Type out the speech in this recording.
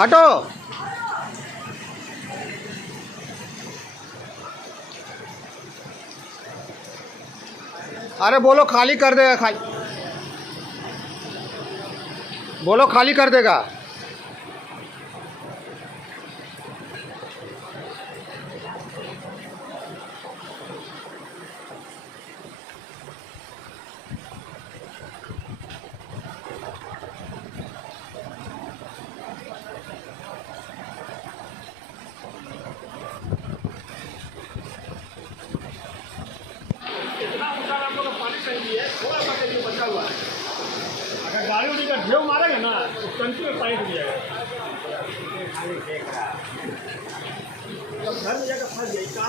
हटो। अरे बोलो खाली कर देगा, खाली बोलो खाली कर देगा। इतना ऊंचा आप लोग पानी चाहिए, थोड़ा सा के लिए बचा हुआ है। अगर गाड़ी उड़ी का ढेउ मारेंगे ना तो टंकी में पानी डूब जाएगा। घर में जाकर फंस जाए काम।